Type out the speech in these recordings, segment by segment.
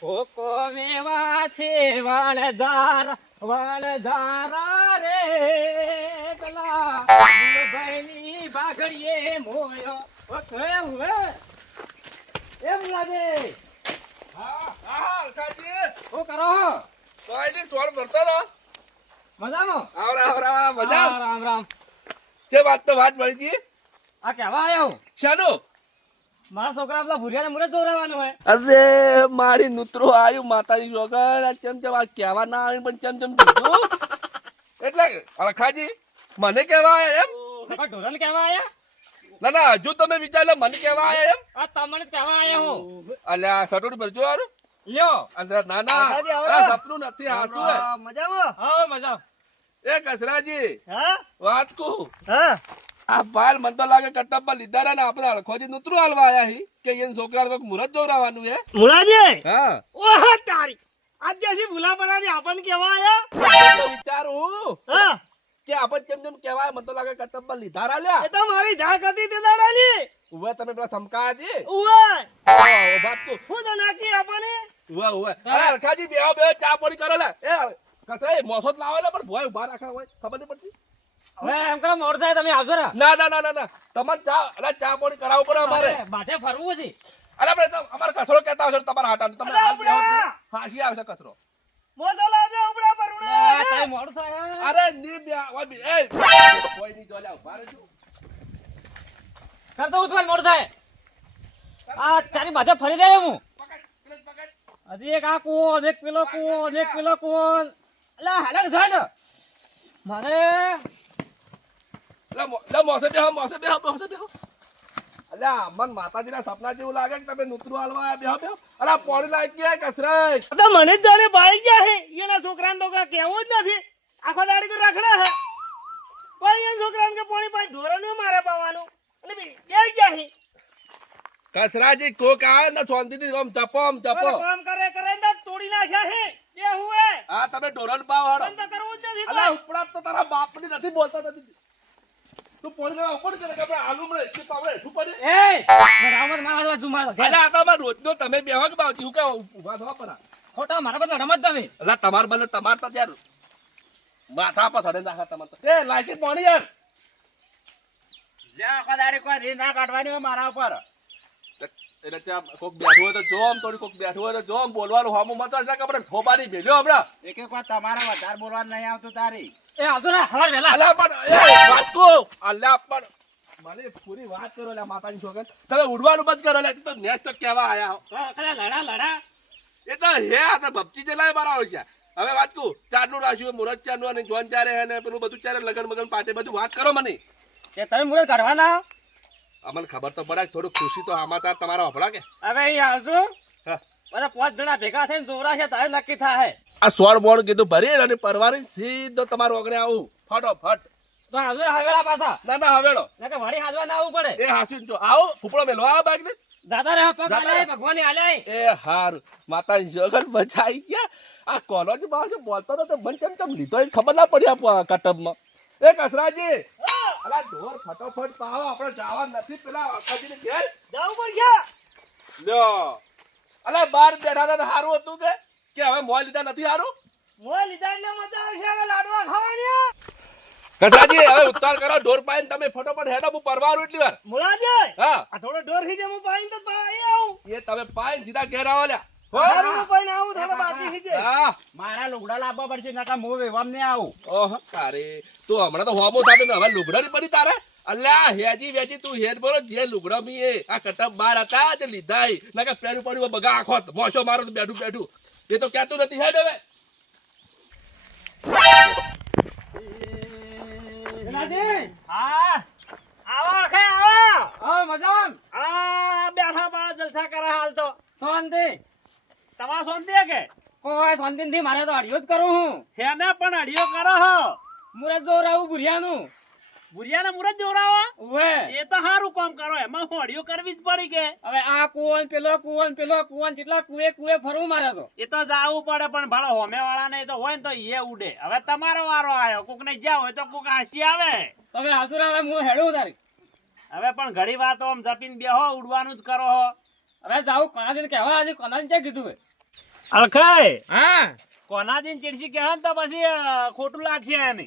Cocoa મેવા છે વાણઝાર રે પેલા ભાઈની બાગડીએ મોયો એમ લાગે. હા અલકાજી શું કરો? કોઈ ની સોળ ભરતો રહો. મજામાં? આવરા મજા. રામ રામ. જે વાત તો વાત મળી હતી. આ કેવા આવ્યો? શાનું? મારા છોકરા પેલા ભુરિયાને મુરત દોરાવાનું હોય. અરે મારી નૂતરો આવ્યું માતાજી વગર ચમ ચમ આ કહેવા ના આવ્યું પણ ચમ કીધું એટલે અલખાજી મને કહેવા આયા એમ? ઢોરણ કેવા આયા? ના હજુ તમે વિચાર લો મને કહેવા આયા એમ? આ તમને કેવા આયા હું? અલ્યા સટોડી ભરજો યાર. લ્યો. ના આ સપનું નથી હાસું હે. મજામાં? હા મજા. એ કસરાજી હા વાત કહું. હા આ બાલ મને તો લાગે કટ્ટા પર લીધા રહ્યા ને આપણે અળખોજી નૂતરું હાલવા આયા હી કે એને છોકરા કોઈક મુરત દોરાવાનું હે. મુરાજી હા ઓહ તારી આજે ભૂલા બનાવી આપણને કેવા આયા? તો વિચારું હા કે આપણે જેમ કહેવાય મને તો લાગે કટ્ટા પર લીધા રહ્યા. એ તો મારી ધાક હતી તે દાડાની. ઉવે તમે પેલા સમકાયા હતી. ઉવે વાત કહું. હું તો નાખી આપણને. ઉવે અરે અળખાજી બે ચા પાણી કરો લે. એ કસરાઈ મોસો લાવે લે પણ ભોય ઉભા રાખા હોય ખબર નહીં પડતી. હવે એમ કરો મોડ થાય તમે આવજો ને. ના તમારે ચા પાણી કરાવવું પડે અમારે. બાટે ફરવું છે. અરે આપણે તો અમારે કચરો કહેતા હશો તમારા હાટા તમે હાલ બેહો છો. ફાંસી આવશે કચરો. મોદલા જે ઉપડા પરુણે. તારે મોડ થાય. અરે ની બે એ કોઈ ની જોલ્યા ઉભા રહેજો. કરતો ઉતવાલ મોડ થાય. આ ચારી બાજુ ફરી રહ્યો હું. પકડ હજી એક આ કોણ એક પેલો કોણ અલા હાલક ઝાડ મારે લે મોસે બેહો. અલ્યા મન માતાજીના સપના જેવું લાગે કે તમે નૂતરું હાલવા આયા. બેહો અલા પોણી લાગી ગયા કસરાઈ. તો મને જ જાણે બાળી ગયા હે એના છોકરાને તો કઈ કહેવું જ નથી. આખો દાડી તો રખડે હે કોઈ એના છોકરાને કે પાણી પાણી ઢોરને મારે પાવાનું અને બે ગયા હે. કસરાજી કોક આવે ને શાંતિથી આમ ચપો કામ કરે ને તોડી નાખ્યા હે એ હુએ. હા તમે ઢોરણ પાવ હાડો. બંધ કરવું જ નથી. અલા ઉપડા તો તારા બાપની નથી બોલતા નથી. તું પોણી લેવા ઉપર છે કે આપણે આલુ મળે કે પાવડે ઠું પડે. એ રામત મારવા જુમાર અલા આ તો અમાર રોજનો તમે બેહો કે બાવજી હું કે ઊભા થવા પરા. ખોટા મારા બધા રમત તમે. અલા તમાર બને તમાર તો યાર માથા પર સડે નાખા તમાર તો. એ લાગી પોણી યાર. લે આખો દાડી કોઈ રી ના કાઢવાની હોય મારા ઉપર. એટલે ત્યાં કોક બેઠું હોય તો જોમ થોડી કોક બેઠું હોય તો જોમ બોલવાનું હામું મત એટલે કે આપણે ઠોબાની ભેલ્યો હમણાં. એક વાર તમારા વધારે બોલવાનું નહીં આવતું તારી. એ આવતો ને હવાર વેલા. અલા પણ એ વાત કો અલ્યા પણ મને પૂરી વાત કરો લે માતાની છોકર તમે ઉડવાનું બંધ કરો લે તો નેક્સ્ટ કહેવા આયા હો. કલા લડા એ તો હે આ તો ભપચી જે લાય મારા આવશે. હવે વાત કહું ચારનું રાખ્યું મુરત ચારનું અને જોન ચારે હે ને પેલું બધું ચારે લગન મગન પાટે બધું વાત કરો મને. કે તમે મુરત કાઢવાના. અમને ખબર તો પડે થોડું ખુશી તો સમાચાર તમારા હફળા કે. હવે અહીં આવજો બધા 5 જણા ભેગા થઈને દોરા છે તારે નક્કી થાય. આ સોળ બોળ કીધું ભરી અને પરવારી સીધો તમારો ઓગણે આવું ફટોફટ. તો આવજો હવેળા પાછા. ના હવેડો કે વળી હાજવા ના આવવું પડે. એ હાસી જો આવો ફૂપડો મેલવા આ બાઈક ને દાદા રે પગ આલે ભગવાન આલે. એ હાર માતાજી જગત બચાઈ ગયા. આ કોલેજ માં બોલતો તો મન કેમ લીધો એ ખબર ના પડી આ કટબમાં. એ કસરાજી અલા ઢોર ફટોફટ પાવો આપણે જવા નથી પેલા અકાજીને ઘેર જાવ પડશે. લ્યો અલા બાર બેઠા હતા સારું હતું કે હવે મોય લીધા નથી સારું. મોય લીધા એટલે મજા આવશે હવે લાડવા ખાવાની. કસરાજી હવે ઉતાર કરો ઢોર પાઈને તમે ફટોફટ હેડો હું પરવારું એટલી વાર. મુલાજી હા આ થોડો ઢોર ખીજે હું પાણી તો પાઈ આવું. એ તમે પાઈને સીધા ઘેર આવો લ્યા. મારું પાણી આવું થોડો બાકી ખીજે. હા મારા લુગડા લાવવા પડશે નકા મો વેવામ ને આવું. ઓહ તારે તું હમણાં તો હોમો સાથે ને હવે લુગડા ની પડી તારે. અલ્યા હેજી વેજી તું હેર બોલો જે લુગડા મી એ આ કટપ બાર હતા તે લીધા નકા પેડું પડ્યું બગા આખો મોસો મારો તો બેઠું એ તો કહેતું નથી હેડ હવે. હા આવો કે આવો મજામ. આ બેઠા બાળા જલસા કરે હાલ તો શાંતિ. તમાર શાંતિ કે કોઈ શાંતિ નથી. મારે તો અડિયો જ કરું હું. હેને પણ અડિયો કરો હો. મુરત જોરાવું ભુરિયાનું. ભુરિયાને મુરત જોરાવા ઓએ એ તો સારું કામ કરો. એમાં હોડિયો કરવી જ પડી કે હવે આ કુવન પેલો કુવન જેટલા કુએ ફરવું મારે તો એ તો જાવું પડે. પણ ભાડો હોમે વાળા ને તો હોય ને તો એ ઉડે. હવે તમારો વારો આવ્યો. કોક ને જ્યાં હોય તો કોક હાસી આવે. હવે હાજર હવે હું હેડું તારી. હવે પણ ઘડી વાર તો આમ જપીને બેહો ઉડવાનું જ કરો હો. હવે જાવ કોના દિન કહેવા આજે કોના ચે કીધું હે અળખાય હા કોના દિન ચીડસી કહે ને તો પછી ખોટું લાગશે એને.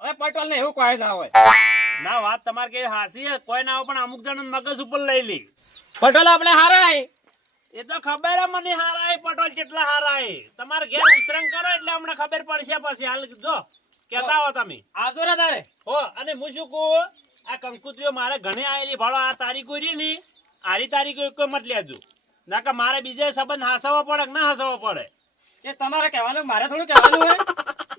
હવે પટોલ ને એવું કોઈ ના હોય. ના વાત તમારે કેવી હાસી હે, કોઈ ના હોય પણ અમુક જણ મગજ ઉપર લઈ લી. પટોલ આપણે હારા હે. એ તો ખબર હે મને હારા હે પટોલ કેટલા હારા હે. તમારે ઘેર ઉસરંગ કરો એટલે અમને ખબર પડશે પછી. હાલ જો કેતા હો તમે આવતો રે તારે. હો. અને હું શું કહું, આ કંકુત્રીઓ મારે ઘણી આવેલી ભાડો આ તારીખો રહી ની આરી તારીખો એક મત લેજો, ના કે મારે બીજે સંબંધ હાસવો પડે કે ના હાસવો પડે. કે તમારે કહેવાનું મારે થોડું કહેવાનું હોય.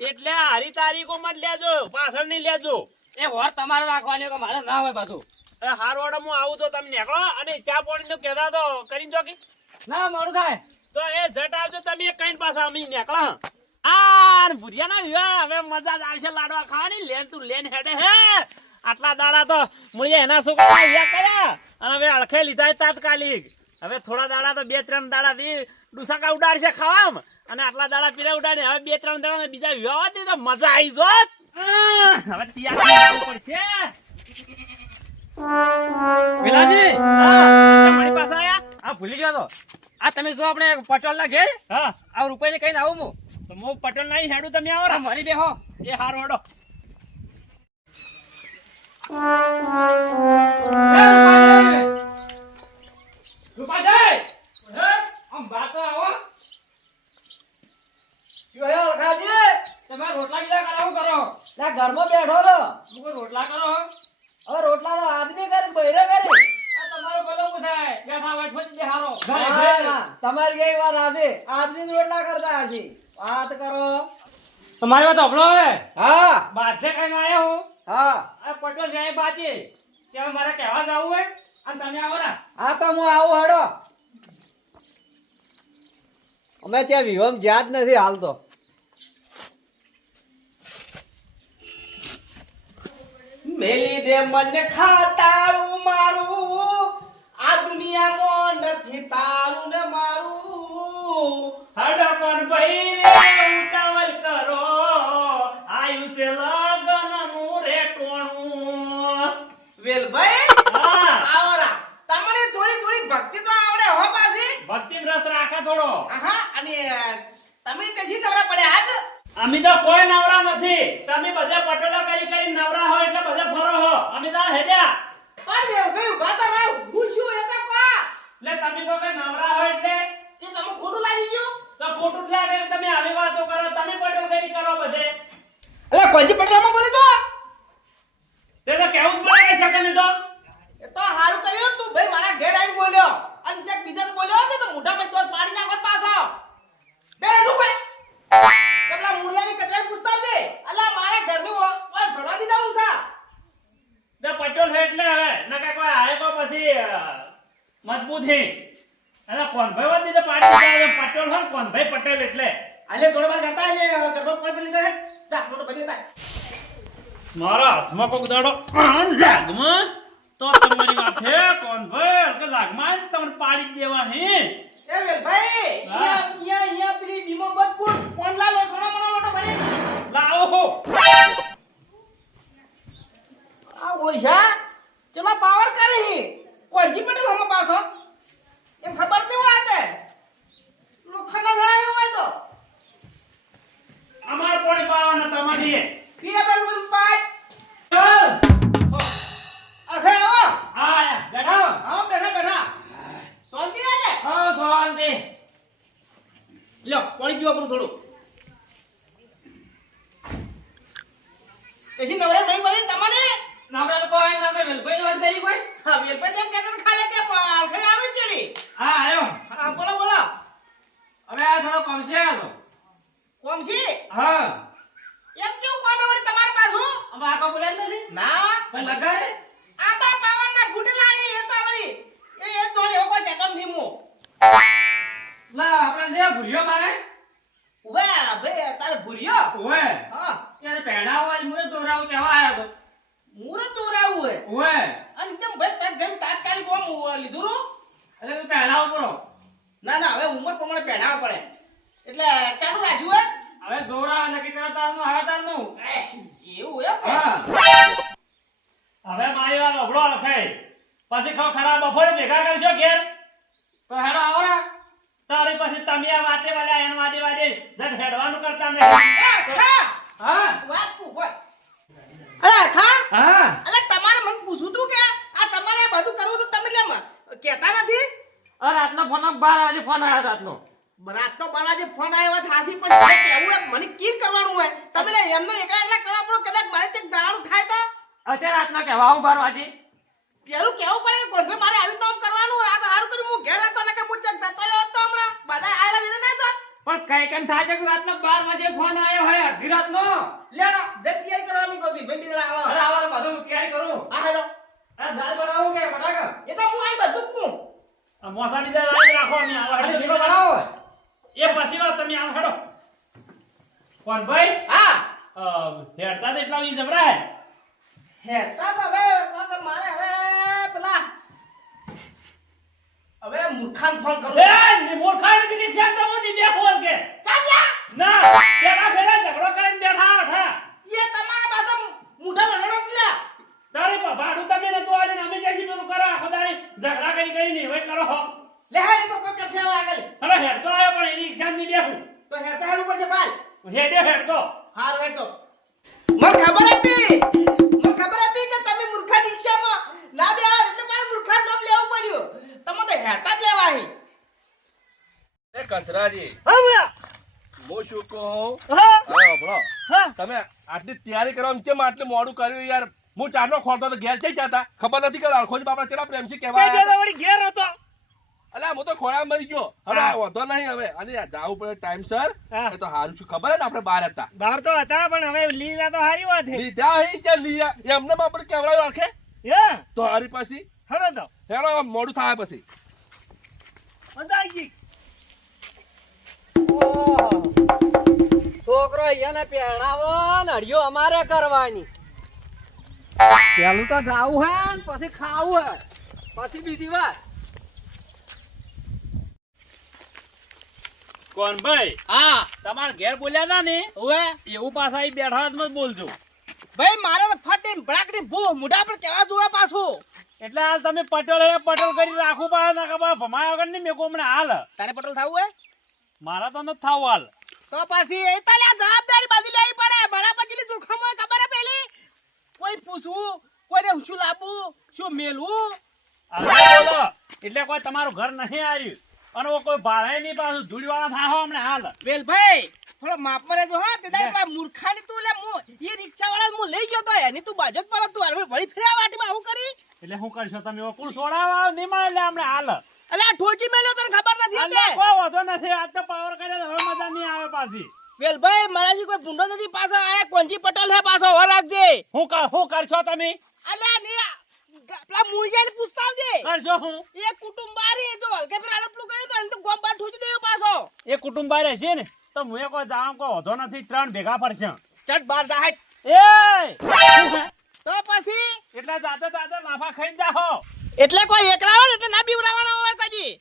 એટલે હારી તારીખો મત લેજો, પાછળ નહીં લેજો. એ વોર તમારે રાખવાની કે મારે ના હોય પાછું. હાર વાડો હું આવું તો તમે નીકળો અને ચા પાણી નું કહેતા તો કરી દો કે ના મોડું થાય. તો એ જટ આવજો તમે કઈ પાછા અમે નીકળો. આ ભુરિયા ના વિવાહ હવે મજા જ આવશે લાડવા ખાવાની. લેન તું લેન હેડે હે આટલા દાડા તો મુળિયા એના છોકરા વિવાહ કર્યા અને હવે અળખે લીધા તાત્કાલિક. હવે થોડા દાડા તો 2-3 દાડા થી ડુસાકા ઉડાડશે ખાવામાં અને આટલા દાડા પીલા ઉડાડે. હવે 2-3 દાડા બીજા વિવાહ હતી તો મજા આવી જોત. હવે તૈયાર પડશે. વિલાજી મારી પાસે આયા. આ ભૂલી ગયો તો. આ તમે જો આપણે પટોલ ના ઘેર હા આ રૂપિયા કઈ આવું હું. તો હું પટેલ નહીં હેડું તમે આવો આ મારી બેહો. એ હાર વડો. રૂપાજી આમ બાતો આવો. શું હે ઓળખાજી? તમે રોટલા બીજા કરાવું કરો. લા ઘરમાં બેઠો તો. મુકો રોટલા કરો. હવે રોટલા તો આદમી કરે બૈરે કરે. આ તમારો ભલો પૂછાય. બેઠા હોય પછી બેહારો. ના, તમારી કઈ વાત હાચી. આદમી રોટલા કરતા હશે. વાત કરો. તમારી વાત સાંભળો હવે. હા બાદશે કઈ ના આયા હું. હા આ પટોલ જાય બાચી. ત્યાં મારે કહેવા જવું હોય અને તમે આવો ને. હા તો હું આવું હેડો. અમે ત્યાં વિવમ જ્યાં જ નથી હાલ તો. મેલી દે મને ખાતારું મારું, આ દુનિયામાં નથી તારું ને મારું. હડો કોણ ભાઈ રે ઉતાવળ કરો, આયુ છે લગનનું રેટોણું. વેલભાઈ હા આવરા તમને થોડી થોડી ભક્તિ તો આવડે હો પાછી. ભક્તિમ રસ રાખે થોડો. આહા અને તમે કશી નવરા પડ્યા આજ. અમે તો કોઈ નવરા નથી. તમે બધા પટોલા કરી નવરા હો એટલે બધા ફરો હો. અમે તો હેડ્યા. પણ વેલભાઈ ઉભા તો રહો. હું શું એ તો કો. એટલે તમે કોઈ કઈ નવરા હો એટલે જે તમે ખોટું લાગી ગયું. તો ખોટું જ લાગે કે તમે આવી વાતો કરો. તમે પટોલ કરો બધે. અલે કોંજી પટરામાં બોલી તો. તે તો કેવું જ પડે શકે નહીં તો. એ તો હારું કર્યું તું ભાઈ મારા ઘેર આવીને બોલ્યો. અને જે બીજા બોલ્યો હતો તો મોઢામાં દોત પાડી નાખત પાછો. બેઠું ભાઈ. પેલા મુળિયાની કચરાઈ પૂછતા દે. અલા મારા ઘરની ઓય છોડવા દીધા હું સા. તે પટોલ છે એટલે હવે નકા કોઈ આય કો પછી મજબૂત હે. અને કોનભાઈ વાત દીધે પાડી દીધા. પટોલ હોય કોનભાઈ પટેલ એટલે આલે થોડો વાર કરતા ને ગરબા પર પેલી કરે. જા મોટો બની તા. મારા હાથમાં કોક દાડો લાગમાં તો તમારી વાત છે કોનભાઈ કે લાગમાં જ તમને પાડી જ દેવા હે. એ વેલભાઈ યા પેલી બીમો બદકુર કોનલા લો સોના મનો લોટો ભરી. લાવો આ ઓઈશા ચલો પાવર કરે હી. કોંજી પટેલ હમ પાછો. એમ ખબર નહીં હોય તે. લોખંડના ધડાયો હોય તો. અમાર પાણી પાવાના તમારી પીરા પર બોલ પાટ. અખે આવો. હા બેઠો. આવો બેઠા બેઠા. શાંતિ આજે. હા શાંતિ. લ્યો પાણી પીવા પર થોડું. એસી નવરે ભાઈ બોલી તમને. નામરે તો કોઈ નામે વેલભાઈ વાત કરી કોઈ. હા વેલપે તેમ કેતન ખાલે કે આખે આવે ચડી. હા આયો. હા બોલો બોલો. હવે આ થોડો કમ છે આ તો. કોમ છે. હા એમ કેવું કોમે વળી તમાર પાછું. અમે આકો બોલે નથી. ના પણ લગાડે. આ તો પાવર ના ગુટેલા એ તો વળી એ જોડે એવો કોઈ કેતન થી મુ. લા આપણે દે ભૂલ્યો મારે. ઉભે ભાઈ તારે ભૂર્યો. ઓએ હા ત્યારે પહેલા હોય મુરે દોરાવ કેવા આયો તો. મુરત દોરાવું હે. ઓએ અને ચમ ભાઈ તાર ઘર તાત્કાલિક કોમ લીધું રો. એટલે તું પહેલા ઉપરો. ના ના હવે ઉંમર પ્રમાણે પહેરાવા પડે. એટલે ચાલુ રાખ્યું હે. હવે દોરા નક્કી કરે તારનું હવે તારનું. એવું એમ કે. હા હવે મારી વાત ઓભળો લખાય પછી ખરાબ બપોરે ભેગા કરશો ઘેર તો હેડો આવો ને. તારી પછી તમે આ વાતે બેઠા નહીં. હા વાત પૂછ. અરે ખા હા અલે તમારે મને પૂછવું તું કે આ તમારે આ બધું કરવું તો તમે કેમ કહેતા નથી? આ રાતનો ફોન 12 વાગે ફોન આવ્યો રાતનો. રાતનો 12 વાગે ફોન આવ્યો હોય હાસી પણ જે કહેવું હોય મને કીર કરવાનું હોય તમે લે એમને એકલા એકલા કરવા પડો કદાચ મારે ચેક દાવાનું થાય તો અત્યારે રાતનો કહેવા આવું 12 વાગે. પેલું કેવું પડે કે કોણ મારે આવી તો આમ કરવાનું આ તો સારું કર્યું હું ઘેર હતો ને કે હું ચેક જતો રહ્યો તો હમણાં બધા આયલા વિને નહીં તો પણ કઈ કઈ થાય છે કે રાતનો 12 વાગે ફોન આવ્યો હોય અડધી રાતનો. લેડો જે તૈયારી કરવાની કોઈ ભાઈ બીજા અરે આવો આવા બધું તૈયારી કરું. આ હેડો આ દાળ બનાવું કે બટાકા? એ તો હું આઈ બધું કું આ મોસા બીજા લાવી રાખો અમે આવો અરે હેડો. શીરો બનાવો હોય. એ પછી વાત તમે આમ હેડો. કોણ ભાઈ હા હેડતા તો એટલા ઈ જબરા હે. હેડતા તો હવે તો મારે હવે પેલા હવે મૂર્ખાન ફોન કરું એ ને મૂર્ખા નથી ની ધ્યાન તો મોટી બે બોલ કે ચાલ્યા ના પેલા ફેરા ઝઘડો કરીને બેઠા હતા. એ તમારા પાસે મુઢા વડડો દીલા તારે ભાડું તમે નતું આલે ને અમે જઈશું પેલું કરો આખો દાડી ઝઘડા કરીને હવે કરો હો. લે હે તો કોઈ કરશે હવે આગળ અરે હેડતો આવ્યો પણ એની એક્ઝામ ની બેહું તો હેડતા હેડ ઉપર છે બાલ હેડે હેડતો. હાર હેડ તો મને ખબર હતી કે તમે મૂર્ખા રિક્ષામાં ના બે એટલે મારે મૂર્ખા નામ લેવું પડ્યું તમે તો હેડતા જ લેવા હી એ કચરાજી હમણાં હું શું કહું હા હવે હંભળો. હા તમે આટલી તૈયારી કરવામાં કેમ આટલું મોડું કર્યું યાર? હું ચાનો ખોરતો તો ઘેર જઈ જતા ખબર નથી કે અળખોજી બાપા ચેલા પ્રેમથી કે કહેવાય. જેલો વળી ઘેર હતો. અલ્યા હું તો ખોળા મરી ગયો. હવે વાંધો નહીં હવે અને જાવું પડે ટાઈમસર. હા. એ તો હારું છું ખબર હે ને આપણે બહાર હતા બહાર તો હતા પણ હવે લીલા તો હારી વાત હે. લીધા હઈ કે લીયા એમને બાપરે કેવડાવ્યું આખે હે તો હારી પછી હડો તો હેડો મોડું થાય પછી. મજા આવી ગઈ. છોકરો એને પહેણાવો ને હળિયો અમારે કરવાની. પેલું તો જાવું હે ને પછી ખાવું હે પછી બીજી વાત. કોણ ભાઈ હા તમાર ઘેર બોલ્યા હતા ને હવે એવું પાછા ઈ બેઠા જ મત બોલજો. ભાઈ મારે તો ફટીને ભડાકડી ભૂ મુઢા પર કેવા જોવે પાછું એટલે હાલ તમે પટેલ કરી રાખવું પડે ના કે ભમાયા વગર નહીં મેકો હમણાં હાલ તારે પટોલ થાવું હે મારા તો નથી થાવું હાલ. તો પછી એ તો લ્યા જવાબદારી બાજી લેવી પડે બરાબર જેટલી જોખમ હોય ખબર હે પેલી કોઈ પૂછવું કોઈને શું લાવવું શું મેલવું હવે બોલો એટલે કોઈ તમારું ઘર નહીં આવ્યું અને ઓ કોઈ ભાડે નહીં પાછું ધૂળવાળા થાય હમણાં હાલ. વેલ ભાઈ થોડો માપમાં રહેજો હા તે તારી પેલા મૂર્ખાની તું લે હું એ રિક્ષા વાળા હું લઈ ગયો તો એની તું બાજુ જ પર તું વળી ફેરા વાટીમાં આવું કરી એટલે શું કરશો તમે કુલ સોડાવા નહીં મળે એટલે હમણાં હાલ. અલે આ ઠોકી મેલ્યો તને ખબર નથી એટલે એટલે કોઈ વાંધો નથી આજ તો પાવર કર્યો તો હવે મજા નહીં આવે પાછી. વેલ ભાઈ મારાજી કોઈ ભૂંડો નથી પાછો આ કોંજી પટેલ હે પાછો હો રાખજે શું કરશો તમે અલે ની પેલા મુળિયાને પૂછતા આવજે કરશો હું એ કુટુંબ બારી જો હલકે ફેર અડપલું કર્યું તો એને તો ગોમ બાર ઠોકી દેયો પાછો એ કુટુંબ બહાર હશે ને તો હું કોઈ જાણ કોઈ વાંધો નથી 3 ભેગા ફરશે. ચટ બાર જાહેર એ તો પછી એટલે જાતે લાફા ખાઈને જાહો. એટલે કોઈ એકલાવો ને એટલે ના બીવરાવાનો હોય કદી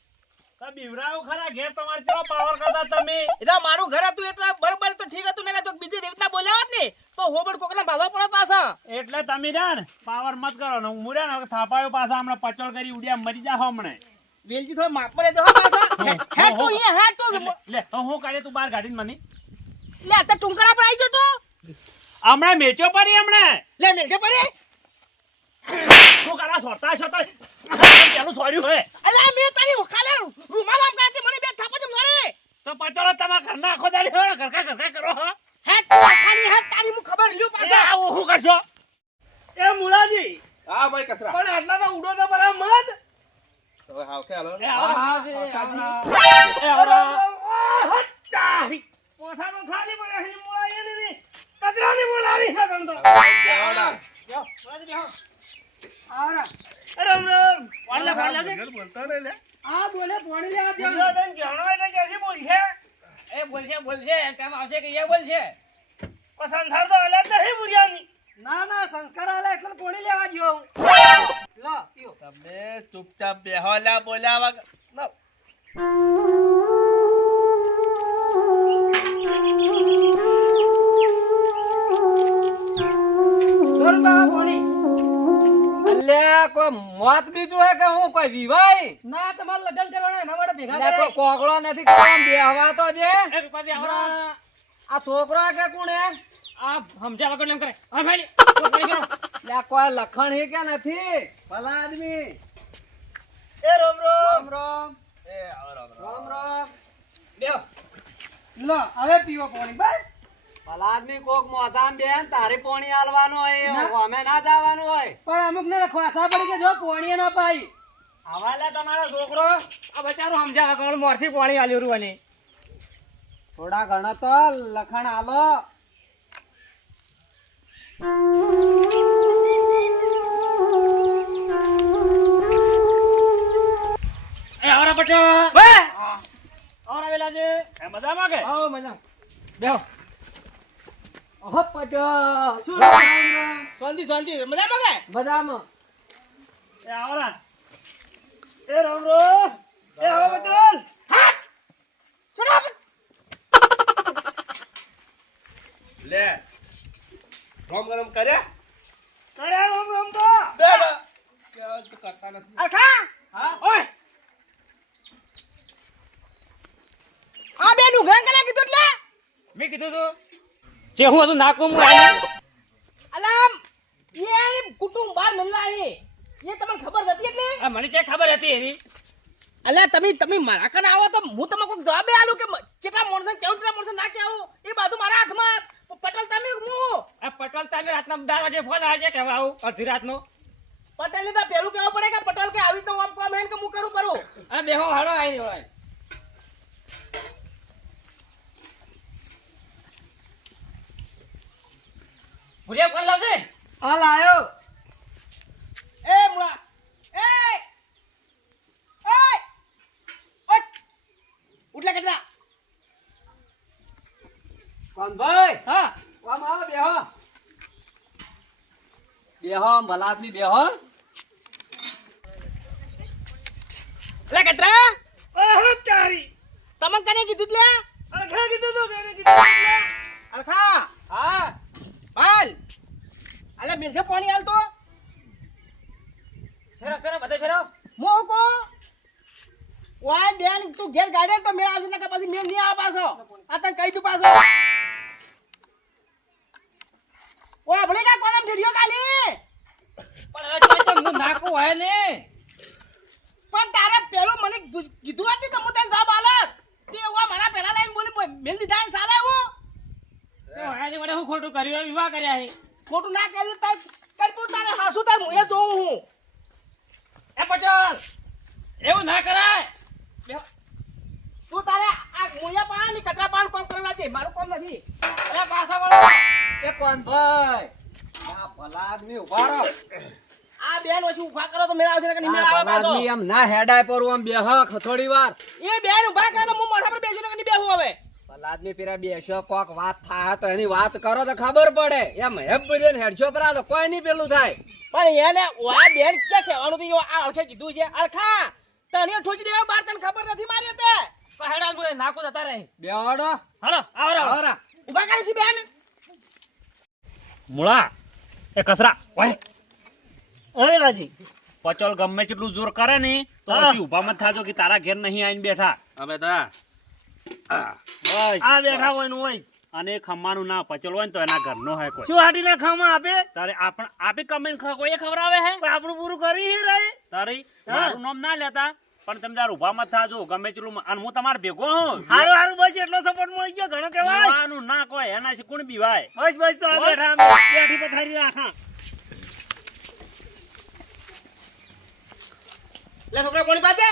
તો બીવરાવ ખરા ઘેર તમારે કેવો પાવર કરતા તમે. એટલે મારું ઘર હતું એટલે બરોબર તો ઠીક હતું ને તો બીજી રીતના બોલ્યા હોત ને તો હોબડ કોકના ભાલો પડે પાછા એટલે તમે રહ્યા ને પાવર મત કરો ને હું મુર્યા ને થાપાયો પાછા હમણાં પચોળ કરી ઉડ્યા મરી જાહો હમણાં. વેલજી થોડો માપ પર રહેજો હો પાછા હેડ તો અહીંયા હેડ તો લે હું કાઢે તું બહાર કાઢીને મને લે આ તો ટુંકરા પર આવી ગયો તો હમણાં મેચો પડી હમણાં લે મેલજે પડી તું કાલા સોતા પેલું સોર્યું હે અલા મે તારી ખાલે રૂમાલ આમ કાચે મને બે થાપા જ મારે તો પચોળો તમારા ઘરના આખો દાડી હોય ઘરકા કરો હો. હેડ ખાલી હેડ તારી મુ ખબર લ્યો પાછા આવું શું કરશો એ મુલાજી હા ભાઈ કચરા પણ આટલા તો ઉડો તો બરાબર મત. હવે હાવ કે હાલો એ આવો. પોસાનો ખાલી પડે છે મુલાજી ને કચરાની બોલાવી છે તને તો બેહોલા. જાઓ મુલાજી જાઓ આવરા રામ રામ વાળલા છે બોલતા નહીં લે. આ બોલે પાણી લેવા દે. મુલા તને જાણો એટલે કેસી બોલશે એ બોલશે કામ આવશે કે એ બોલશે. પણ સંસાર તો અલગ નથી બુરિયાની ના સંસ્કાર આલે એટલે પાણી લેવા જ્યો હું. લો પીઓ. તમે ચૂપચાપ બેહોલા બોલ્યા વગર ના. બોલ બા પાણી. અલ્યા કોઈ મોત બીજું હે કે હું કોઈ વિવાય ના તમારે લગન કરવાના એના માટે ભેગા કરે કોઈ કોગળો નથી કામ બેહવા તો દે એ રૂપાજી આવરા આ છોકરો કે કોણ હે? આ સમજ્યા વગર એમ કરે હા ભાઈ તો પાણી કરો. લે કોઈ લખણ હે કે નથી? ભલા આદમી. એ રોમ રોમ રામ રામ. એ આવો રામ રામ. રામ રામ. બેહો. લો હવે પીવો પાણી બસ. ભલા આદમી કોક મોસામ બેન તારે પાણી આલવાનું હોય અમે ના જવાનું હોય. પણ અમુક ને ખોસા પડી કે જો પાણી ના પાઈ. હવાલે તમારો છોકરો આ બચારો સમજ્યા વગર મોરથી પાણી આલ્યું રૂ અને થોડા ઘણા તો લખણ આલો. એ આવરા પટો વે આવરા વેલાજી એ મજામાં કે આવો મજા બેહો. ઓહો પટો શું શાંતિ શાંતિ મજા મગે બધામાં. એ આવરા એ રોમ રોમ એ આવો બટલ લે રોમ ગરમ કર્યા કરે રોમ રોમ તો બે કેવા તો કરતા નથી. અલખા હા ઓય આ બેનું ઘર કરે કીધું એટલે મેં કીધું તું જે હું હતું નાકું હું આઈને અલામ એ કુટુંબ બાર મલ્લા હે એ તમને ખબર નથી એટલે આ મને જે ખબર હતી એવી અલ્યા તમે મારા કને આવો તો હું તમને કોઈક જવાબ આલું કે કેટલા માણસો કેવું કેટલા માણસો ના કેવું એ બધું મારા હાથમાં પટેલ તમે હું આ પટલ તમે રાતના 12 વાગે ફોન આવે છે કે હવે આવું અડધી રાતનો પટેલ ને તો પેલું કેવું પડે કે પટેલ કે આવી તો આમ કામ હે કે હું કરું પરું આ બેહો હાલો આઈ વળાય ભૂરિયા ફોન લાવજે હાલ આયો. એ મુળા એ ઉઠ ઉઠલા કેટલા સોનભાઈ હા આમ આવો બેહો. બેહો ભલા આદમી બેહો. લે કેટલા ઓહો તારી તમને કને કીધું લે અલખા કીધું તો તેને કીધું એટલે અલખા હા હાલ અલે મિલકે પાણી હાલ તો ફેરો ફેરો બધે ફેરો મોકો ઓય બેન તું ઘેર ગાડે તો મેં આવશે ને કે પછી મેં નહીં આવા પાછો આ તને કહી દઉં પાછો ઓય ભલે કા કોલમ ઠેડિયો કાલી પણ હવે તો હું નાકું હોય ને પણ તારે પેલું મને કીધું હતી તો હું તને જવાબ આલત તે ઓય મારા પેલા લાઈન બોલી મેલ દીધા ને સાલા હું તો આજે વડે હું ખોટું કર્યું વિવાહ કર્યા છે ખોટું ના કર્યું તાર કરપુર તારે હાસુ તાર હું એ જોઉં હું એ પટેલ એવું ના કરાય બેહો. તું તારે આ મુળિયા પાણ ની કચરા પાણ કોમ કરવા દે મારું કામ નથી અરે પાછા વળો એ કોણ ભાઈ? આ ભલા આદમી ઉભા રહો. આ બેન ઓછી ઉભા કરો તો મેળ આવશે કે નહીં મેળ આ આવે ભલા પાછો આદમી એમ ના હેડાય પર આમ બેહો થોડી વાર. એ બેન ઉભા કરે તો હું માથા પર બેસું કે નહીં બેહું હવે ભલા આદમી પેલા બેસો કોક વાત થાય તો એની વાત કરો તો ખબર પડે. એમ હેબ બરીને હેડજો પર આ તો કોઈ નહીં પેલું થાય. પણ એને ઓયા બેન કે કહેવાનું તો આ અળખે કીધું છે અળખા તને ઠોકી દેવા બાર તને ખબર નથી મારી તે પહેડા બોલે નાકું જતા રહે બેહડો હાલો આવરો આવરા. ઉભા કરી છે બેન મુળા એ કસરા ઓય અરે રાજી પચોલ ગમે કેટલું જોર કરે ને તો પછી ઊભા મત થાજો કે તારા ઘેર નહીં આવીને બેઠા હવે તા બસ આ બેઠા હોય નું હોય અને એ ખમ્માનું ના પચોલ હોય ને તો એના ઘરનો હોય કોઈ શું હાટી ના ખાવામાં આપે તારે આપે કમેન્ટ કોઈ એ ખવડાવે હે પણ આપણું પૂરું કરી હી રહે તારી મારું નામ ના લેતા પણ તમે તાર ઊભા મત થાજો ગમે તેટલું અને હું તમારે ભેગો હું હારું હારું બસ એટલો સપોર્ટ મળી ગયો ઘણો કહેવાય બીવાનું ના કોઈ એના થી કોણ બીવાય બસ બસ તો આ બેઠા અમે બેઠી પથારી રાખા લે છોકરા પાણી પાજે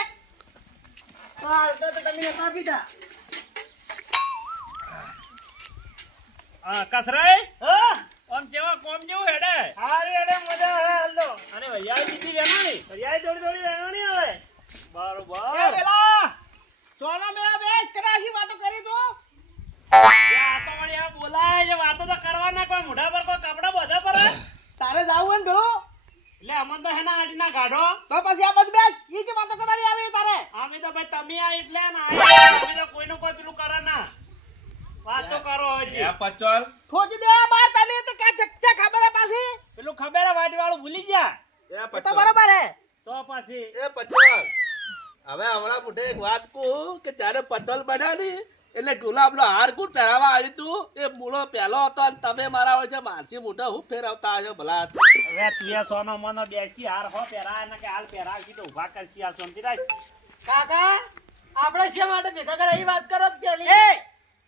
કસરાય હા આમ કેવા કોમ જેવું હેડે હારી અરે મજા હે હાલતો અને વૈયા દીધી રહેવાની ફરિયાદ દોડી દોડી રહેવાની હવે એ બરોબર પેલા સોના મેળા બેસ કરાશી વાતો કરી તું આ તો વળી આ બોલાય છે વાતો તો કરવાના કોઈ મોઢા પર કોઈ કપડા બધા પર તારે જાવું હોય ને ભેળું એટલે અમન તો હેના આટી ના કાઢો તો પછી આ બધું બેસ ઈ જે વાતો કરવાની આવી તારે અમે તો ભાઈ તમે આ એટલે ને આ અમે તો કોઈનું કોઈ પેલું કરે ના વાતો કરો હજી એ પચોલ ઠોકી દે બાર તને તો કા ચકચા ખબર હે પાછી પેલું ખબર હે વાટી વાળું ભૂલી ગયા એ એ તો પચોલ બરોબર હે તો પછી એ પચોલ હવે હમણાં મોઢે એક વાત કહું કે જ્યારે પટોલ બન્યા ને એટલે ગુલાબનો હાર કોણ પહેરાવા આવ્યું તું? એ મૂળો પહેલો હતો અને તમે મારા વચ્ચે મારસી મોઢા હું ફેરવતા હશો ભલા? હવે તું સોનો મોનો બેસી હાર હો પહેરાય ને કે હાલ પહેરાવશી તો ઊભા કરશી હાલ શાંતિ રાખ. કાકા આપણે શા માટે ભેગા કરે એ વાત કરો જ પેલી. એ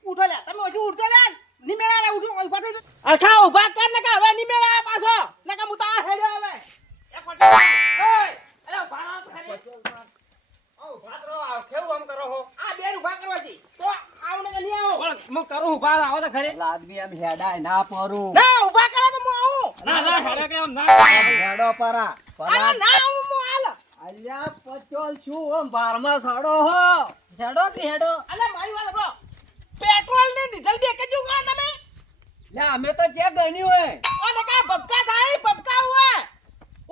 ઉઠો લે તમે ઓછું ઉઠો લે નિમેળા લે ઉઠો ઉભા થઈ જાઓ. અખા ઉભા કર ને કે હવે નિમેળા પાછો ને કે હું તો આ હેડ્યો હવે એ પટેલ અરે ઉભા રહો તો ખરી ઓ ઉભા રહો આ કેવું આમ કરો હો આ બેન ઉભા કરવા છે તો આવ ને કે નહીં આવો પણ હું કરું ઉભા આવો તો ખરી. આદમી એમ હેડાય ના પરું. ના ઉભા કરે તો હું આવું ના ના હેડે કે આમ ના હેડો પરા. અરે ના આવું હું હાલ અલ્યા પચોલ શું આમ બારમાં સાડો હો. હેડો કે હેડો. અલે મારી વાત સાંભળો પેટ્રોલ ને ડીઝલ બે કે જુગા તમે લે અમે તો ચેક ગણ્યું હોય. ઓ ને કા ભપકા થાય ભપકા હુએ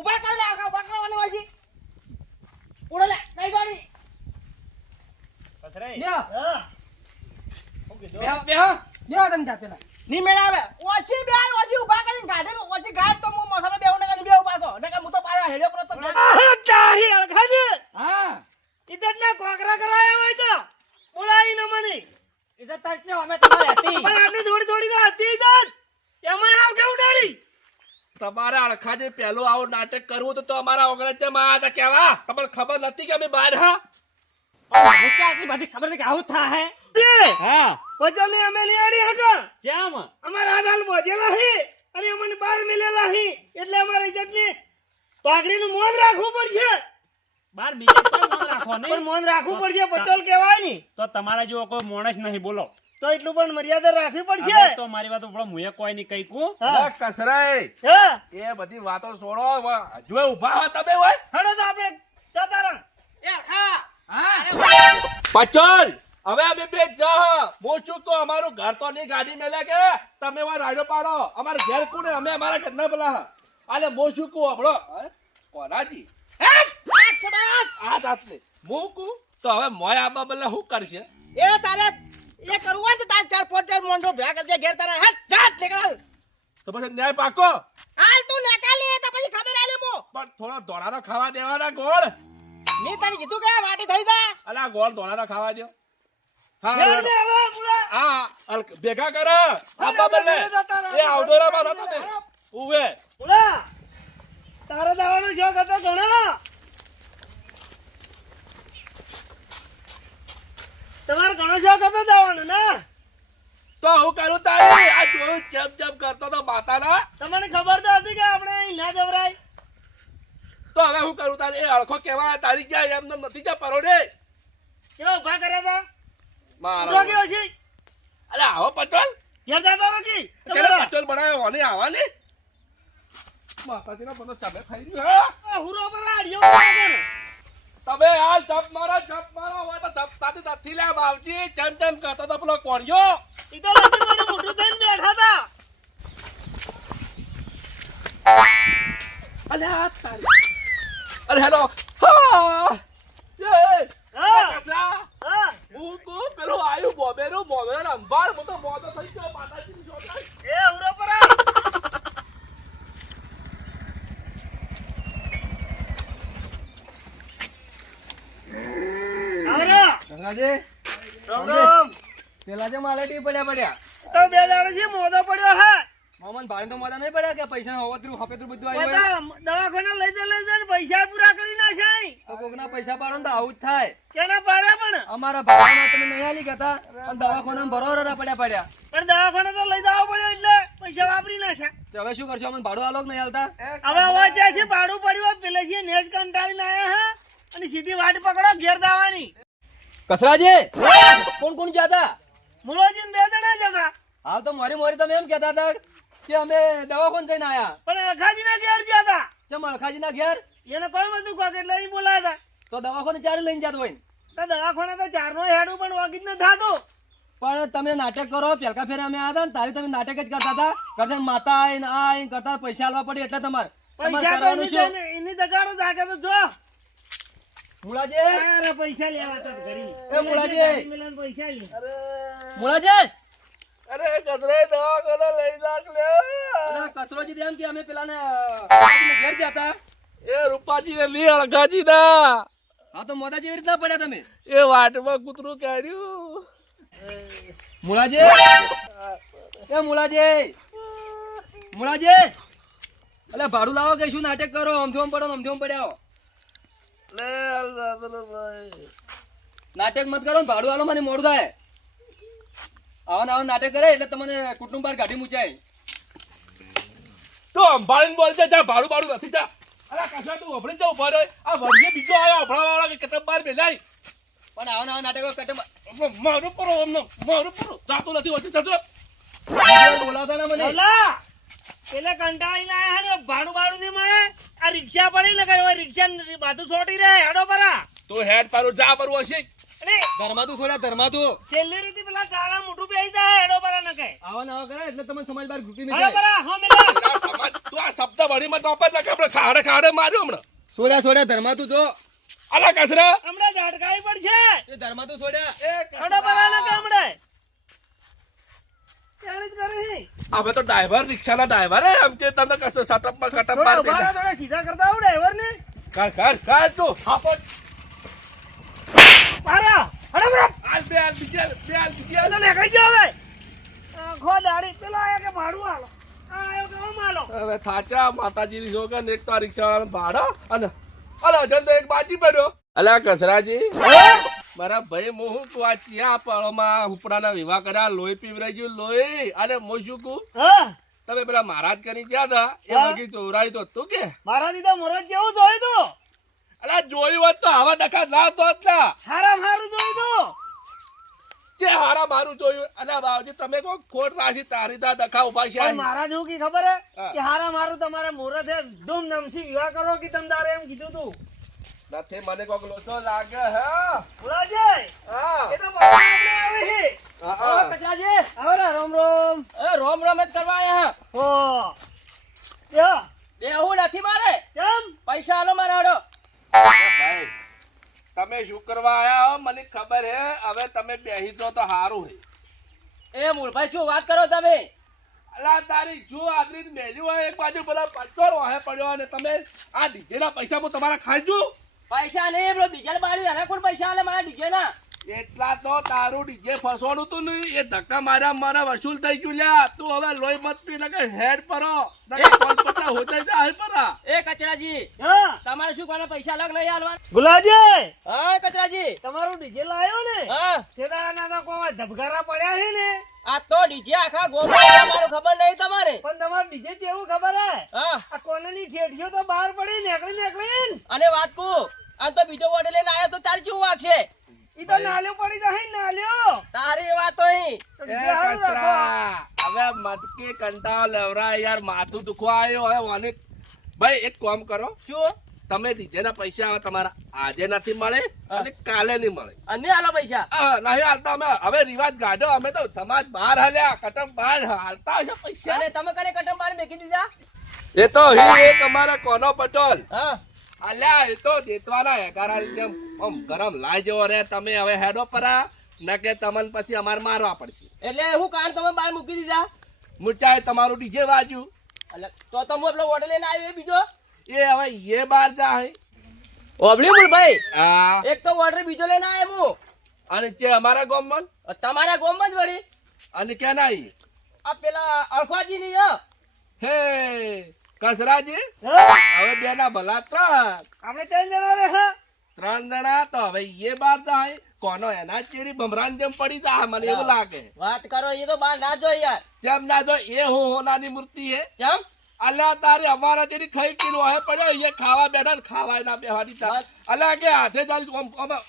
ઉભા કર લે આખા ઉભા કરવાની હોય છે ઉડો લે નહીં ગાડી કસરાઈ. લ્યો. હા. શું કીધું? બેહો લ્યો તમે જા પેલા. ની મેળા આવે ઓછી બેન ઓછી ઉભા કરીને ગાડે ઓછી ગાડ તો હું મોસામાં બેહું ને કે બેહું પાછો ને કે હું તો પાછા હેડ્યો પર તો આહ, તારી અળખાજી. હા ઇજ્જતના કોકરા કરાયા હોય તો બોલાવી ન મને. ઇજ્જત તારી છે અમે તમારી હતી. પણ આટલી થોડી થોડી તો હતી ઇજ્જત. એમાં આવ કેવું ડાળી? તમારે અળખાજે પહેલું આવું નાટક કરવું તો અમારા ઓગણે છે માં હતા કેવા? તમને ખબર નથી કે અમે બહાર હા? મુચ્ચા આટલી બધી ખબર નથી કે આવું થાય હે. એ, હા પચોલની અમે નિયાળી હતા. કેમ અમારા હાથ હાલ બોજેલા હી અને અમને બહાર મિલેલા હી એટલે અમારી ઇજ્જતની પાઘડીનું મોન રાખવું પડશે. બાર બીજા કોઈ મન રાખો પણ નહીં. મોન રાખવું પડશે પચોલ કહેવાય ની તો તમારા જેવો કોઈ માણસ નહીં બોલો. તો એટલું પણ મર્યાદા રાખવી હવે પડશે. તો મારી વાત ઉપર મુએ કોઈ નહીં કઈ કું. હા. અરે કસરાઈ, હા. એ બધી વાતો છોડો. હજુ ઊભા હો તમે હોય? હળો તો આપણે જતા રહો. એ ખા પચોલ, હવે અમે બે જા. હું શું કહું, અમારું ઘર તો નહીં ગાડી મેલે કે તમે વાર રાડો પાડો. અમારે ઘેર કોને? અમે અમારા ઘરના પેલા આલે હું શું કહું આપણો કોનાજી આ દાંતને હું કહું તો હવે મોય આબા બદલે શું કરશે? એ તારે એ કરવું હોય તો તારે ચાર પાંચ ચાર મોણસો ભેગા કરજે ઘેર તારે હટ જાત નીકળ તો પછી ન્યાય પાકો. હાલ તું નીકાળી તો પછી ખબર આલે મો પણ થોડો ધોળા તો ખાવા દેવાના ગોળ. મેં તને કીધું કે વાટી થઈ જા અલા ગોળ ધોળા તો ખાવા દો. હા ઘેર રેડો. ને હવે પૂરા. હા ભેગા કરો આબા બદલે એ આવડોરા માં તમે ઉવે પૂરા. તારો દાવાનો શોખ હતો ઘણો. તમારો ઘણો શોખ હતો દાવાનો ના? તો હું કરું તારી આ જોયું ચમ ચમ કરતો તો માતાના. તમને ખબર તો હતી કે આપણે અહીં ના જવરાય. તો હવે હું કરું તારે? એ અળખો કેવા તારી ક્યાં એમને નથી જા પરોડે કેવા ઉભા કર્યા હતા? મારો ઉભા કેવા છે? અલે આવો પટોલ ઘેર જતા નથી કેને પટોલ બનાવ્યો હોને આવવાની માતાજીના બધો ચમે ખાઈ ગયો. હા? હુરો પર આડિયો મારે ને. તમે હાલ જપ મારો હોય તો જપ તાતી નથી લે બાવજી. ચમ ચમ કરતો તો પેલો કોણિયો ઈ તો લગી મને મોઢું થઈને બેઠા હતા. અલે આ તારી અરે હેલો હા એ હા. કચરા હા. હું કો પેલો આયુ બોબેરો અંબાર હું તો મોતો થઈ ગયો માતાજીની જોડે. એ હુરો પર આ. આવરો. ગંગાજી રામ રામ. પેલા જે માલેટી પડ્યા તો બે દાડો છે મોદો પડ્યો હે. મોમન ભાડે તો મોડા નહીં પડ્યા કે પૈસા હોવતરું હપેતરું બધું આવ્યું હોય. બધા દવાખાના લઈ જા ને પૈસા પૂરા કરી નાખ્યા. તો કોકના પૈસા પાડો ને તો આવું જ થાય. કેના પાડ્યા પણ? અમારા ભાડામાં તમે નહીં આલી ગયા અને દવાખાના બરોબર પડ્યા પણ દવાખાને તો લઈ જવો પડ્યો એટલે પૈસા વાપરી નાખ્યા. તો હવે શું કરશો? અમને ભાડું આલો કે નહીં આલતા? હવે અવાજ જાય છે ભાડું પડ્યું પેલે છે નેસ કંટાળીને આયા હે અને સીધી વાટ પકડો ઘેર દાવાની. કસરાજી કોણ કોણ જતા? મુલોજી બે જણા જતા હાલ તો મોરી તમે એમ કહેતા હતા કે અમે દવાખાને જઈને આયા. પણ અખાજી ના ઘેર જતા. ચમ અળખાજીના ઘેર એને કોઈ બધું કોક એટલે અહીં બોલાયા તો દવાખાને ચારે લઈને જતો હોય ને. હતા. તો દવાખાને તો ચારનો હેડું પણ વાગી જ ન થાતું. પણ તમે નાટક કરો. પેલકા ફેરે અમે આવ્યા હતા ને તારી તમે નાટક જ કરતા હતા. કરતા માતા આઈને આ આઈને કરતા પૈસા આલવા પડે એટલે તમારે પૈસા તો કરવાનું શું? એની દગાડો જાગે તો જો મુળાજી અરે પૈસા લેવા તો ઘડી એ મુળાજી મિલન પૈસા લે. મુળાજી અરે કચરાઈ દવાખાને લઈ જાક લે. અલા કસરોજી એમ કે અમે પેલાને અળખાજીના ઘેર જતા. એ રૂપાજી ને લી અળગાજી ના હા તો મોદા જેવી રીતના પડ્યા તમે. એ વાટમાં કૂતરું કાઢ્યું. મુળાજી એ મુળાજી અલે ભાડું લાવો કે શું નાટક કરો અમથું પડ્યા નાટક મત કરો ને ભાડું આલો મને મોડું થાય આવા નાટક કરે એટલે તમને કુટુંબ બહાર કાઢી મૂચાય તો અંબાડીને બોલજે જા ભાડું નથી જા અલા કસા તું ઓભળી જા ઉભા રહે આ વર્ગે બીજો આવ્યો અભળાવાળા કે કટમ બાર બેલાય પણ આવા નાટકો કટમ મારું પરો જાતું નથી હોતું જજો બોલાવતા ના મને ઓલા પેલા કંટાળી લાયા હે ને ભાડું થી મળે આ રિક્ષા પડી ને કઈ રિક્ષા બાજુ છોટી રહે હેડો પરા તું હેડ પારું જા પારું હશે અને ધર્માતું છોડ્યા ધર્માતું છેલ્લી રીતે પેલા કાળા મોઢું બેહી જાય હેડો પરા ન કે આવા કરે એટલે તમે સમાજ બહાર ઘૂટી હેડો નહીં પરા હો મેલા સમાજ તું આ શબ્દ વળીમાં તો આપત ના કે આપણે ખાડે માર્યો હમણાં છોડ્યા ધર્માતું જો અલા કસરા હમણાં ઝાટકાઈ પડશે એ ધર્માતું છોડ્યા હેડો પરા ન કે હમણાં ચાલી જ કરે હવે તો ડ્રાઈવર રિક્ષાના ડ્રાઈવર એમ કે તને કસો સટપ બાર થોડા સીધા કરતા આવડે ડ્રાઈવર ને કર તું આપો પારા હેડો પરા આલ બીજા પેલો નીકળી જા હવે ખો દાડી પેલો આયા કે ભાડું આલો આ આયો કે ઓમ આલો હવે થાચા માતાજીની જોગન એક તો આ રિક્ષાવાળાનો ભાડો અને અજન તો એક બાજી પડ્યો અલા કસરાજી મારા ભાઈ હું તું આ ચિયા પળોમાં હુપડાના વિવાહ કર્યા લોહી પીવરાઈ ગયું લોહી અને હું શું કહું હા તમે પેલા મહારાજ કરી ગયા હતા એ બગી ચોરાઈ તો તું કે મારા દીધા મોરજ જેવું જોયું તું અલા જોયું હોત તો આવા ડખા ના તો એટલા હારામ હારું જોયું તું જે હારા મારું જોયું અલા બાવજી તમે કોઈ ખોટ રાશી તારી તા ડખા ઉભા છે પણ મારા જેવું કી ખબર હે હા. કે હારા મારું તમારે મુહૂર્ત હે ધૂમ નમસી વિવાહ કરો કે તમ તારે એમ કીધું તું નથી મને કોક લોચો લાગે હે બોલાજે હા એ તો બાપા આપણે આવે હે હા કચરાજી આવરા રોમ રોમ એ રોમ રોમ જ કરવા આયા ઓ યા બેહું નથી મારે કેમ પૈસા આલો મારા હાડો ભાઈ તમે શું કરવા આયા હો મને ખબર હે હવે તમે બેહી જો તો હારું હે એ મૂળભાઈ શું વાત કરો તમે અલા તારી જો આદરી મેલ્યું હોય એક બાજુ પેલા પંચોર વાહે પડ્યો અને તમે આ ડીજે ના પૈસા હું તમારા ખાઈ જુ પૈસા નહીં પેલો ડીઝલ બાળી એને કોણ પૈસા આલે મારા ડીજે ના એટલા તો તારું ડીજે ફસવાનું તું નહીં એ ધક્કા માર્યા મારા વસૂલ થઈ ગયું લ્યા તું હવે લોહી મત પી નકે હેડ પરો નકે કોલપટા હો જાય જા હે પરા એ કચરાજી હા તમારે શું કોને પૈસા લગ નહીં આલવા ગુલાજે હા કચરાજી તમારું ડીજે લાયો ને હા તેદારા ના કોઈ ધબકારા પડ્યા છે ને આ તો ડીજે આખા ગોમાં મારું ખબર નહીં તમારે પણ તમારું ડીજે કેવું ખબર હે હા આ કોનાની ઠેઠીઓ તો બહાર પડી નીકળી અને વાત કુ આ તો બીજો ઓર્ડર લઈને આવ્યો તો તારી શું વાત છે ઈ તો નાલ્યો પડી જાય નાલ્યો તારી વાત તો અહીં તો ડીજે હારું રાખો. હવે મટકી કંટાળ લેવરા યાર માથું દુખવા આવ્યો હવે વાને ભાઈ એક કામ કરો શું તમે ડીજે ના પૈસા હવે તમારા આજે નથી મળે અને કાલે નહીં મળે અને આલો પૈસા નહીં હાલતા અમે હવે રિવાજ ગાઢો અમે તો સમાજ બહાર હાલ્યા કટમ બહાર હાલતા હશે પૈસા અને તમે કને કટમ બાર મેકી દીધા એ તો એક અમારા કોનો પટોલ હા અલ્યા એ તો દેતવાના એકારા જેમ આમ ગરમ લાઈ જેવો રે તમે હવે હેડો પરા ન કે તમને પછી અમારે મારવા પડશે એટલે હું કારણ તમે બાર મૂકી દીધા મુચાએ તમારું ડીજે વાજુ એટલે તો હું પેલો ઓર્ડર લઈને આવ્યો એ બીજો એ હવે એ બાર જાય ઓબળી મૂળભાઈ હા એક તો ઓર્ડર બીજો લઈને આવ્યો હું અને જે અમારા ગામમાં તમારા ગોમમાં જ વળી અને ક્યાં નહીં આ પેલા અળખવાજી ની હા હે કસરાજી હા? હવે બે ના ભલા ત્રણ આપણે ત્રણ જણા રે હા ત્રણ જણા તો હવે એ બાર જાય કોનો એના ચેડી ભમરાન જેમ પડી જાય મને એવું લાગે વાત કરો એ તો બાર ના જોઈ યાર જેમ ના જો એ હું હોનાની મૂર્તિ હે કેમ અલ્યા તારે અમારા જેની ખાઈ પીલો હે પડ્યો એ ખાવા બેઠા ને ખાવાય ના બેવાની તા અલ્યા કે હાથે ચાલી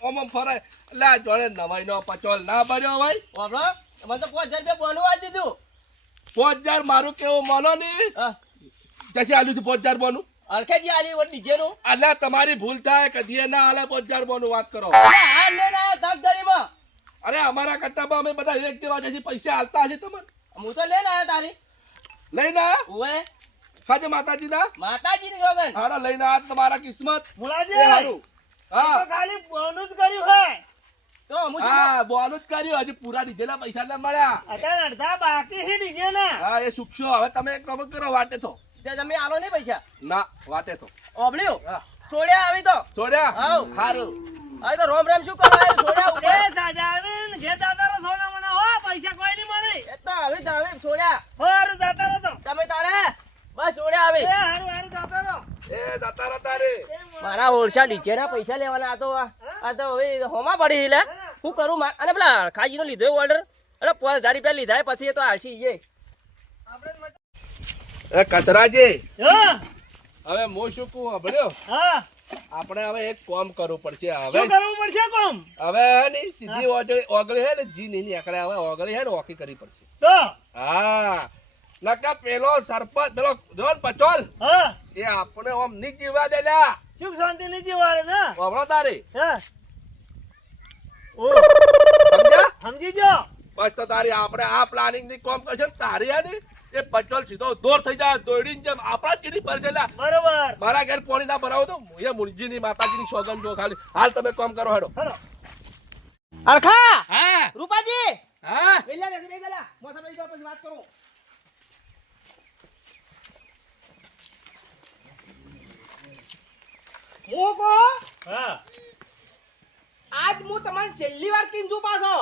ઓમ ફરે અલ્યા જોડે નવાઈ નો પચોલ ના ભર્યો ભાઈ ઓબળો મને તો 5000 રૂપિયા બોનું આ દીધું 5000 મારું કેવું માનો ને હા જશે આલ્યું છે 5000 બોનું અળખેજી આલી ઓ ડીજે નું અલ્યા તમારી ભૂલ થાય કદી ના આલે 5000 બોનું વાત કરો હાલ લઈને આવ્યો તકદરીમાં અરે અમારા કટ્ટામાં અમે બધા એક જેવા જશે પૈસા હાલતા હશે તમને હું તો લઈને આવ્યો તારી લઈને આયા ઓએ ખાજે માતાજીના માતાજીની સોગન હારા લઈને આ તમારા કિસ્મત મુલાજી એ હારું હા તો ખાલી બોનું જ કર્યું હે તો હું શું હા બોલું જ કર્યું હજી પૂરા ડીજેના પૈસા ના મળ્યા અત્યારે અડધા બાકી છે ડીજે ના હા એ સુખશો હવે તમે એક કામ કરો વાટે તો તે તમે આલો નહીં પૈસા ના વાટે તો ઓબળ્યું હા સોડ્યા આવી તો છોડ્યા હાઉ. હારું હવે તો રોમ રોમ શું કરવા આવ્યો? સોડ્યા ઉપર એ સાજા આવીને ઘેર દાદારો સોના મને હવે છોડ્યા હારું જાતા રહો તો તમે તારે બસ છોડ્યા હવે હારું હારું જાતા રહો એ જતા રહો તારે મારા ઓળશા ડીજેના પૈસા લેવાના આ તો હવે હોમાં પડી લે હું કરું અને પેલા ખાજીનો લીધો ઓર્ડર અરે 5000 રૂપિયા લીધા પછી એ તો આલસી જઈએ એ કસરાજી હા હવે હું શું કહું સાંભળ્યો હા આપણે હવે એક કામ કરવું પડશે હવે શું કરવું પડશે કોમ હવે હે ને સીધી ઓગળી હે ને જી નહીં નીકળે હવે ઓગળી હે ને ઓકી કરવી પડશે તો હા નકા પેલો સરપંચ પેલો જોન પચોલ હા એ આપણે ઓમ ની જીવા દે લ્યા સુખ શાંતિ ની જીવાડે ને વાપરો તારે હા ઓ સમજ્યા સમજી જો બસ તો તારી આપણે આ પ્લાનિંગ ની કામ કરશે ને તારી હે ને એ પચોલ સીધો દોર થઈ જાય દોડીને જેમ આપણા ચીડી પર છે લ્યા બરોબર મારા ઘેર પોણી ના ભરાવો તો એ મુરજીની માતાજીની સોગન જો ખાલી હાલ તમે કામ કરો હેડો હાલો અલખા હા રૂપાજી હા વેલા ને બે ગલા મોસા બેસી જાઓ પછી વાત કરું મોકો હા આજ હું તમારી છેલ્લી વાર કીધું પાછો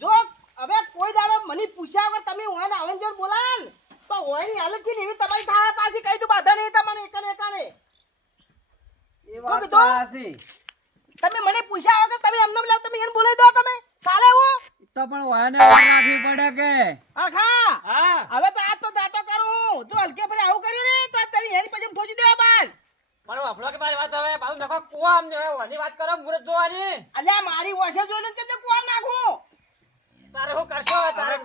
જો હવે કોઈ દાડો મને પૂછ્યા વગર તમે ઓને આવીને જો બોલાય ને તો ઓની હાલત છે ને એવી તમારી થાય પાછી કહી દઉં બાધા નહીં તમને એકાને એ વાત વાત સાચી તમે મને પૂછ્યા વગર તમે એમને લાવ તમે એને બોલાવી દો તમે સાલે હું તો પણ વાને રાખવી પડે કે આખા હા હવે તો આ તો દાતો કરું જો હલકે ફરે આવું કર્યું ને તો તારી એની પછી ઠોકી દેવા બાર પણ વાપરો કે મારી વાત હવે બાજુ નખો કુવા આમ વાની વાત કરો મુરત જોવાની અલ્યા મારી ઓછે જોઈને કેમ કોમ નાખું તારે હું કરશો હવે તારે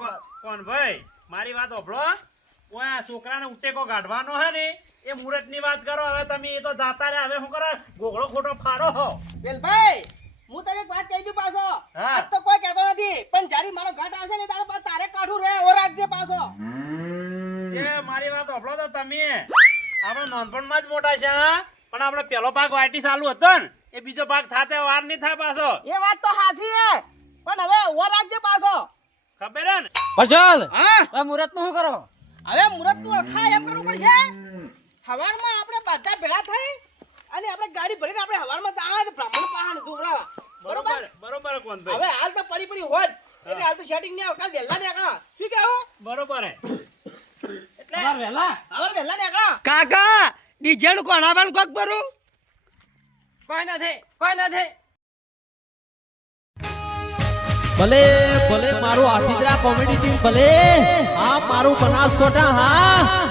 કોણ ભાઈ મારી વાત ઓભળો ઓય છોકરાને ઉટેકો કાઢવાનો હે ને એ મુરત ની વાત કરો હવે તમે એ તો જાતા રે હવે શું કરો ગોગળો ખોટો ફાડો હો વેલભાઈ હું તને એક વાત કહી દઉં પાછો હા. આજ તો કોઈ કહેતો નથી પણ જ્યારે મારો ઘાટ આવશે ને તારે પાછો તારે કાઢું રે ઓ રાખજે પાછો જે મારી વાત ઓભળો તો તમે આપણે નાનપણમાં જ મોટા છે હા પણ આપણે પેલો ભાગ વાટી ચાલુ હતો ને એ બીજો ભાગ થાતે વાર નહીં થાય પાછો એ વાત તો સાચી હે પણ હવે ઓ રાખજે પાછો ખબર હે ને પછલ હા આ મુરત નું શું કરો હવે મુરત નું અખા એમ કરવું પડશે હવારમાં આપણે બધા ભેળા થઈ અને આપણે ગાડી ભરીને આપણે હવારમાં જવા બ્રાહ્મણ પહાડ દોરાવા બરોબર બરોબર કોણ ભાઈ હવે હાલ તો પડી હોત એટલે હાલ તો સેટિંગ નહીં આવે કાલ વહેલા ને આકા શું કેવું બરોબર હે એટલે વેલા હવે વહેલા ને આકા કાકા ડીજે નું કોના બાલ કોક કરું કોઈ નથી ભલે ભલે મારું આઠીદરા કોમેડી ટીમ ભલે હા મારું બનાસકોઠા હા